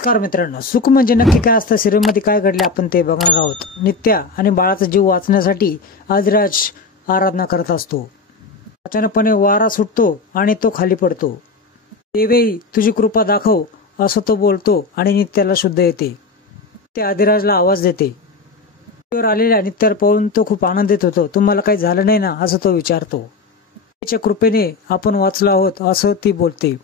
नमस्कार मित्रांनो, सुख म्हणजे नक्की काय असतं, सिरियलमध्ये काय घडले आपण ते बघणार आहोत. नित्या आणि बाळाचा जीव वाचण्यासाठी आदिराज आराधना करत असतो. अचानकपणे वारा सुटतो आणि तो खाली पडतो. देवी तुझी कृपा दाखव असं तो बोलतो आणि नित्याला शुद्ध येते. ते आदिराजला आवाज देते. वर आलेल्या नित्याला पाहून तो खूप आनंदित होतो. तुम्हाला काही झालं नाही ना असं तो विचारतो. त्याच्या कृपेने आपण वाचलो आहोत असं ती बोलते.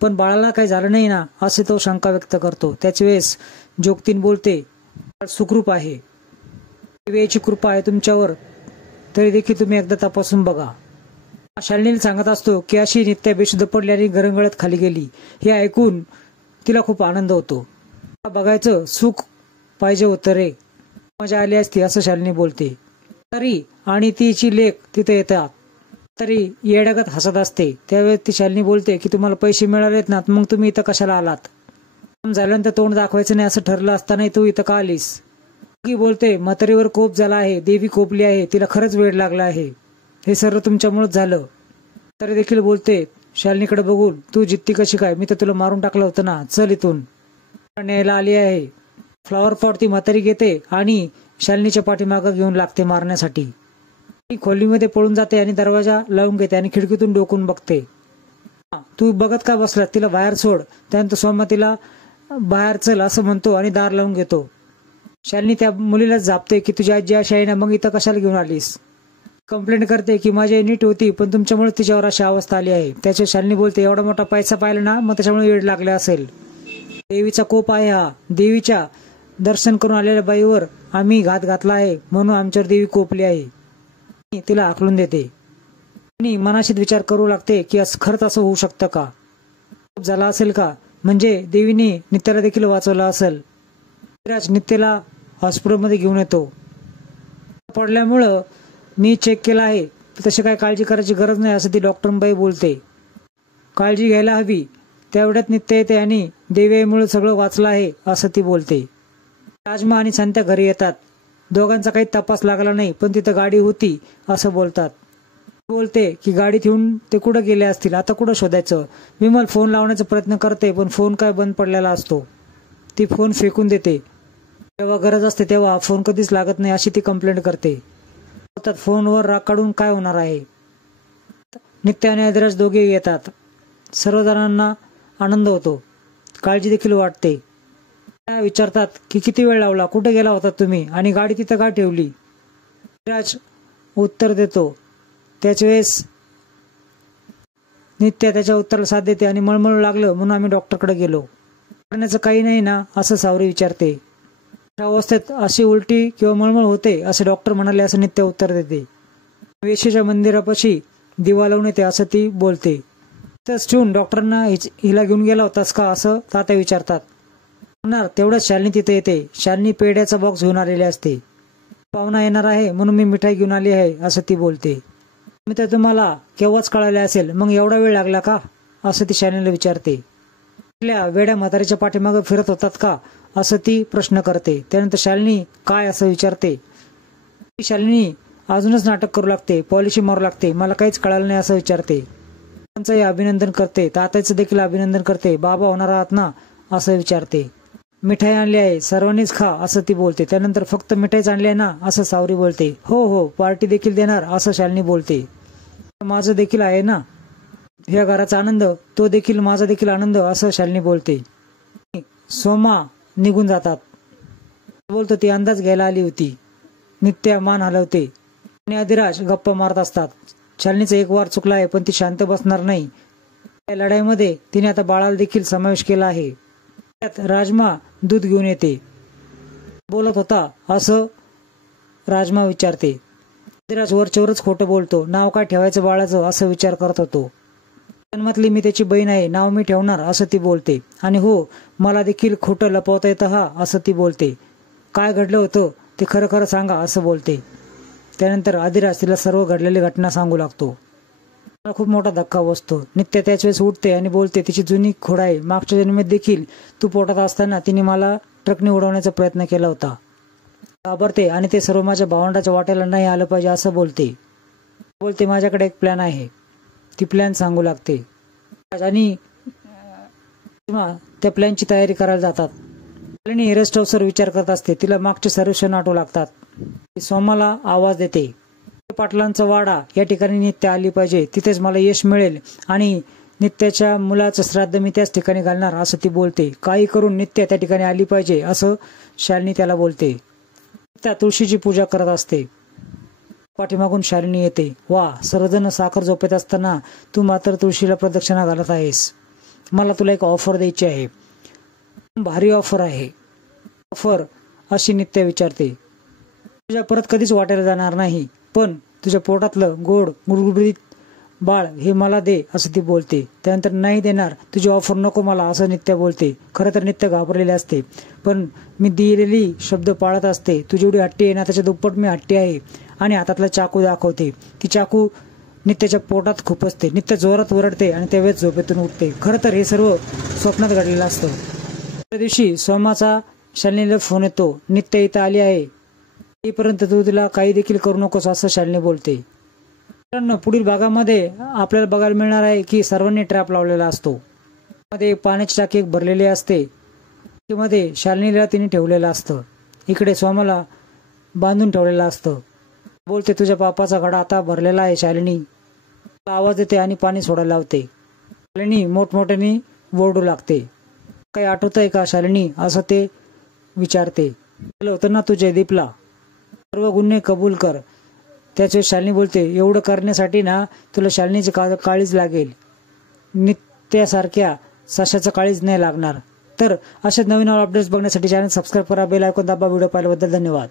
पण बाळाला काही झालं नाही ना असे तो शंका व्यक्त करतो. त्याच वेळेस जोगतीन बोलते, सुखरूप आहे, देवीची कृपा आहे तुमच्यावर, तरी देखील तुम्ही एकदा तपासून बघा. शालिनीला सांगत असतो की अशी नित्या बेशुद्ध पडली आणि गरंगळत खाली गेली. हे ऐकून तिला खूप आनंद होतो. बघायचं सुख पाहिजे होतं रे, मजा आली असती असं शालिनी बोलते. तरी आणि तिची लेक तिथे येतात तरी येड्यागत हसत असते. त्यावेळेस ती शालिनी बोलते की तुम्हाला पैसे मिळालेत ना, मग तुम्ही इथं कशाला आलात? झाल्यानंतर तोंड दाखवायचं नाही असं ठरलं असताना तू इथं का आलीस? ती बोलते, म्हातारीवर कोप झाला आहे, देवी कोपली आहे, तिला खरंच वेळ लागला आहे, हे सर्व तुमच्यामुळेच झालं. तरी देखील बोलते शालिनीकडे बघून, तू जिद्दी कशी काय, मी तर तुला मारून टाकलं होतं ना, चल इथून. न्यायला आली आहे. फ्लॉवर पॉट ती म्हातारी घेते आणि शालिनीच्या पाठीमागं घेऊन लागते मारण्यासाठी. ती खोलीमध्ये पळून जाते आणि दरवाजा लावून घेते आणि खिडकीतून डोकून बघते. तू बघत का बसला, तिला बाहेर सोड. त्यानंतर सोमा तिला बाहेर चल असं म्हणतो आणि दार लावून घेतो. शालिनी त्या मुलीलाच झापते की तुझी आजी अशी आहे ना, मग इथं कशाला घेऊन आलीस? कंप्लेंट करते की माझी आई नीट होती पण तुमच्यामुळे तिच्यावर अशी अवस्था आली आहे. त्याच्या शालिनी बोलते, एवढा मोठा पैसा पाहिला ना, मग त्याच्यामुळे वेळ लागला असेल. देवीचा कोप आहे हा. देवीच्या दर्शन करून आलेल्या बाईवर आम्ही घात घातला आहे म्हणून आमच्यावर देवी कोपली आहे. तिला आकलून देते आणि मनाशीत विचार करू लागते की खरंच असं होऊ शकतं का? झाला असेल का? म्हणजे देवीने नित्याला देखील वाचवलं असेल. नित्याला हॉस्पिटलमध्ये घेऊन येतो. पडल्यामुळं मी चेक केलं आहे, तशी काय काळजी करायची गरज नाही असं ती डॉक्टरबाई बोलते. काळजी घ्यायला हवी. तेवढ्यात नित्य येते आणि देवीमुळे सगळं वाचलं आहे असं ती बोलते. राजमा आणि संत्या घरी येतात. दोघांचा काही तपास लागला नाही पण तिथं गाडी होती असं बोलतात. बोलते की गाडी ठेवून ते कुठं गेले असतील, आता कुठं शोधायचं. विमल फोन लावण्याचा प्रयत्न करते पण फोन काय बंद पडलेला असतो. ती फोन फेकून देते. जेव्हा गरज असते तेव्हा फोन कधीच लागत नाही अशी ती कंप्लेंट करते. फोनवर राग काढून काय होणार आहे. नित्य आणि आदिराज दोघे येतात. सर्वजणांना आनंद होतो, काळजी देखील वाटते. विचारतात की किती वेळ लावला, कुठे गेला होता तुम्ही आणि गाडी तिथं का ठेवली? राज उत्तर देतो. त्याच वेळेस नित्या त्याच्या उत्तराला साथ देते आणि मळमळू लागलं म्हणून आम्ही डॉक्टरकडे गेलो. करण्याचं काही नाही ना असं सावरी विचारते. अवस्थेत अशी उलटी किंवा मळमळ होते असे डॉक्टर म्हणाले असं नित्या उत्तर देते. वेशीच्या मंदिरापाशी दिवा लावून येते असं ती बोलते. तस ठेवून डॉक्टरांना हिला घेऊन गेला होतास का असं तात्या विचारतात. तेवढंच शालिनी तिथे येते. शालिनी पेढ्याचा बॉक्स घेऊन आलेली असते. पाहुणा येणार आहे म्हणून मी मिठाई घेऊन आली आहे असं ती बोलते. मी तर तुम्हाला केव्हाच कळाले असेल, मग एवढा वेळ लागला का असं ती शालिनीला विचारते. आपल्या वेड्या म्हातारीच्या पाठीमागे फिरत होतात का असं ती प्रश्न करते. त्यानंतर शालिनी काय असं विचारते. शालिनी अजूनच नाटक करू लागते, पॉलिशी मारू लागते. मला काहीच कळालं नाही असं विचारते. अभिनंदन करते. तात्याचं देखील अभिनंदन करते. बाबा होणार आहात ना असं विचारते. मिठाई आणली आहे, सर्वांनीच खा असं ती बोलते. त्यानंतर फक्त मिठाईच आणली आहे ना असं सावरी बोलते. हो हो, पार्टी देखील देणार असं शालिनी बोलते. माझं देखील आहे ना, ह्या घराचा आनंद तो देखील माझा देखील आनंद असं शालिनी बोलते. सोमा निघून जातात. बोलतो ती अंदाज घ्यायला आली होती. नित्या मान हलवते आणि आदिराज गप्पा मारत असतात. शालिनीचा एक वार चुकला आहे पण ती शांत बसणार नाही. या लढाईमध्ये तिने आता बाळाला देखील समावेश केला आहे. त्यात राजमा दूध घेऊन येते. बोलत होता असं राजमा विचारते. आदिराज वरचेवरच खोटं बोलतो. नाव काय ठेवायचं बाळाचं असं विचार करत होतो. जन्मातली मी त्याची बहीण आहे, नाव मी ठेवणार असं ती बोलते. आणि हो, मला देखील खोटं लपवता येतं हा असं ती बोलते. काय घडलं होतं ते खरं खरं सांगा असं बोलते. त्यानंतर आदिराज तिला सर्व घडलेली घटना सांगू लागतो. मला खूप मोठा धक्का बसतो. नित्या त्याच वेळेस उठते आणि बोलते तिची जुनी खोड आहे. मागच्या जन्मात देखील तू पोटात असताना तिने मला ट्रकने उडवण्याचा प्रयत्न केला होता. घाबरते आणि ते सर्व माझ्या भावंडाच्या वाट्याला नाही आलं पाहिजे असं बोलते. माझ्याकडे एक प्लॅन आहे. ती प्लॅन सांगू लागते. आणि त्या प्लॅनची तयारी करायला जातात. शालिनी रेस्ट हाऊसवर विचार करत असते. तिला मागचे सर्व क्षण आठवू लागतात. ती सोमाला आवाज देते. पाटलांचा वाडा या ठिकाणी नित्या आली पाहिजे, तिथेच मला यश मिळेल आणि नित्याच्या मुलाचं श्राद्ध मी त्याच ठिकाणी घालणार असं ती बोलते. काही करून नित्या त्या ठिकाणी आली पाहिजे असं शालिनी त्याला बोलते. त्या तुळशीची पूजा करत असते. पाठीमागून शालिनी येते. वा, सर्वजण साखर झोपेत असताना तू मात्र तुळशीला प्रदक्षिणा घालत आहेस. मला तुला एक ऑफर द्यायची आहे. भारी ऑफर आहे. ऑफर अशी नित्या विचारते. तुझ्या परत कधीच वाटायला जाणार नाही, पण तुझ्या पोटातलं गोड गुडगुडीत बाळ हे मला दे असं ती बोलते. त्यानंतर नाही देणार, तुझी ऑफर नको मला असं नित्या बोलते. खरं तर नित्या घाबरलेली असते, पण मी दिलेली शब्द पाळत असते. तू जेवढी हट्टी आहे ना त्याच्या दुप्पट मी हट्टी आहे. आणि हातातला चाकू दाखवते. ती चाकू नित्याच्या पोटात खुपसते. नित्या जोरात ओरडते आणि त्यावेळेस झोपेतून उठते. खरं तर हे सर्व स्वप्नात घडलेलं असतं. त्या दिवशी सोमाचा शालिनीला फोन येतो. नित्या इथं आली आहे, येईपर्यंत तू तिला काही देखील करू नकोस असं शालिनी बोलते. मित्रांनो, पुढील भागामध्ये आपल्याला बघायला मिळणार आहे की सर्वांनी ट्रॅप लावलेला असतो. मध्ये पाण्याची टाकी एक भरलेली असते. मध्ये शालिनीला तिने ठेवलेलं असतं. इकडे सोमाला बांधून ठेवलेलं असतं. बोलते, तुझ्या पापाचा घडा आता भरलेला आहे शालिनी. आवाज येते आणि पाणी सोडायला लावते. शालिनी मोठमोठ्याने ओरडू लागते. काही आठवतंय का शालिनी असं ते विचारते. केलं होतं ना तू जयदीपला, सर्व गुन्हे कबूल कर. त्याचे शालिनी बोलते, एवढं करण्यासाठी ना तुला शालिनीची काळीज लागेल. नित्यासारख्या सशाचं काळीज नाही लागणार. तर अशाच नवीन अपडेट्स बघण्यासाठी चॅनल सबस्क्राईब करा, बेल आयकॉन दाबा. व्हिडिओ पाहिल्याबद्दल धन्यवाद.